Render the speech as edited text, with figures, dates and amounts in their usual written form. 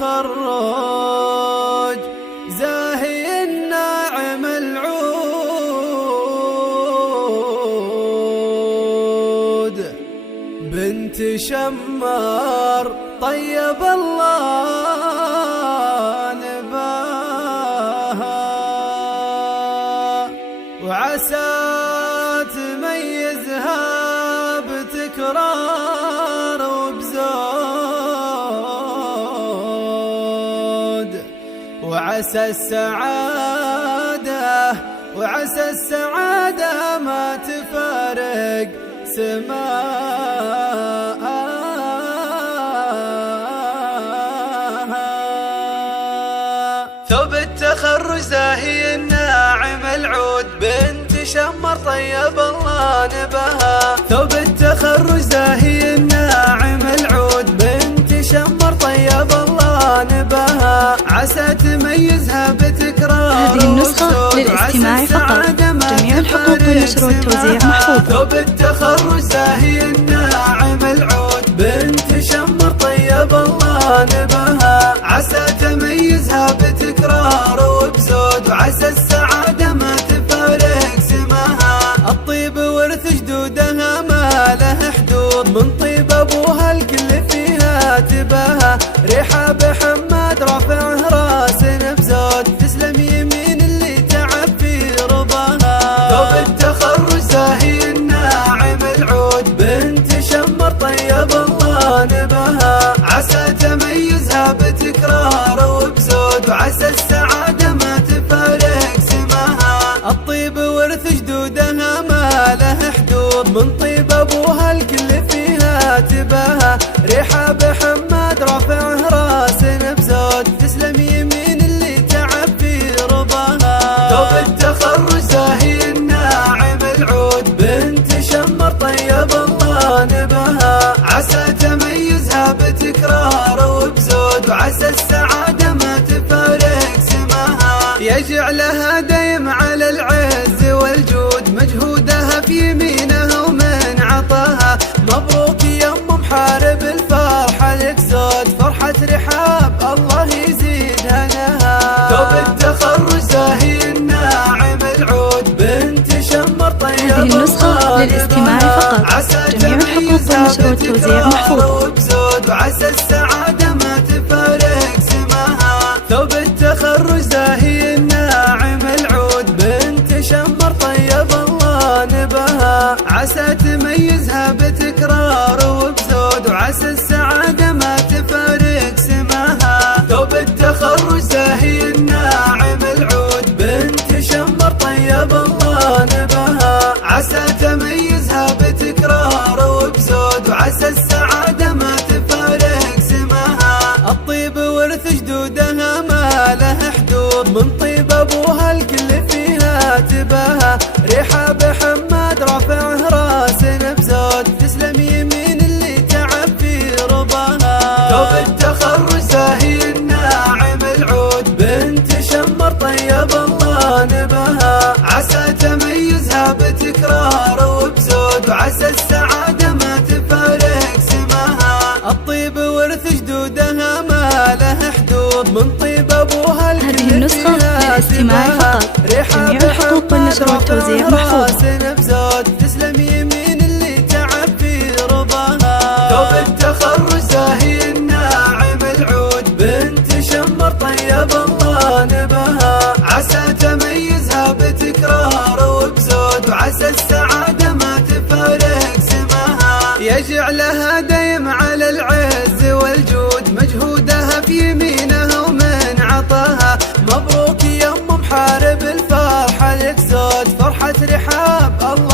التخرج زاهي الناعم العود، بنت شمار طيب الله نباها، وعسى تميزها بتكرار وبزود، وعسى السعادة ما تفارق سماها. ثوب التخرج زاهي الناعم العود، بنت شمر طيب الله نباها. ثوب التخرج زاهي الناعم العود، بنت شمر طيب الله نباها، عسى تميزها بتكرار. هذه النسخة للاستماع فقط، جميع الحقوق والنشر والتوزيع محفوظة. ثوب التخرج زاهي الناعم العود، بنت شمر طيب الله نباها، عسى تميزها بتكرار وبزود، وعسى السعادة ما تفارق سماها. الطيب ورث جدودها ما له حدود، من طيب ابوها الكل فيها تباها، ريحة بحماد رافعه راس بزود، تسلم يمين اللي تعب في رضاها. ثوب التخرج زاهي الناعم العود، بنت شمر طيب الله نباها، عسى تميزها بتكرار وبزود، وعسى السعادة ما تفارق سماها. الطيب ورث جدودها ما له حدود، من طيب ابوها الكل فيها تباها، ريحة بحماد رافعه راس بزود، تسلم يمين اللي تعب في رضاها. ثوب التخرج زاهي الناعم العود، بنت شمر طيب الله نباها، عسى تميزها بتكرار وبزود، وعسى السعادة ما تفارق سماها. يجعلها دايم على العز والجود، مجهودها في يمينها ومن عطاها، مبروك يا ام محارب الفرحة لك صوت، فرحة رحاب الله يزيد هناها. ثوب التخرج زاهي الناعم العود، بنت شمر طيب هذه النسخة للاستماع فقط، جميع الحقوق والنشر والتوزيع محفوظة. وعسى السعادة ما تفارق سماها. ثوب التخرج زاهي الناعم العود، بنت شمر طيب الله نباها، عسى تميزها بتكرار وبزود، وعسى السعادة ما تفارق سماها. ثوب التخرج زاهي الناعم العود، بنت شمر طيب الله نباها، عسى تميزها بتكرار وبزود، وعسى السعادة ما تفارق سماها. الطيب ورث جدودها ما له حدود، من طيب ابوها الكل فيها تباها، ريحة بحماد رافعه راس بزود، تسلم يمين اللي تعب في رضاها. ثوب التخرج زاهي الناعم العود، بنت شمر طيب الله نباها، عسى تميزها بتكرار وبزود، وعسى السعادة ما تفارق سماها. الطيب ورث جدودها ما له حدود، من طيب ابوها الكل هذه النسخة للاستماع فقط، جميع الحقوق والنشر والتوزيع محفوظة. تسلم يمين اللي تعب في رضاها. ثوب التخرج زاهي الناعم العود، بنت شمر طيب الله نباها، عسى تميزها بتكرار وبزود، وعسى السعادة ما تفارق سماها. يجعلها دايم على العز والجود، مجهودها في يمينها ومن عطاها، مبروك يا ام محارب الفرحة لك صوت، فرحة رحاب الله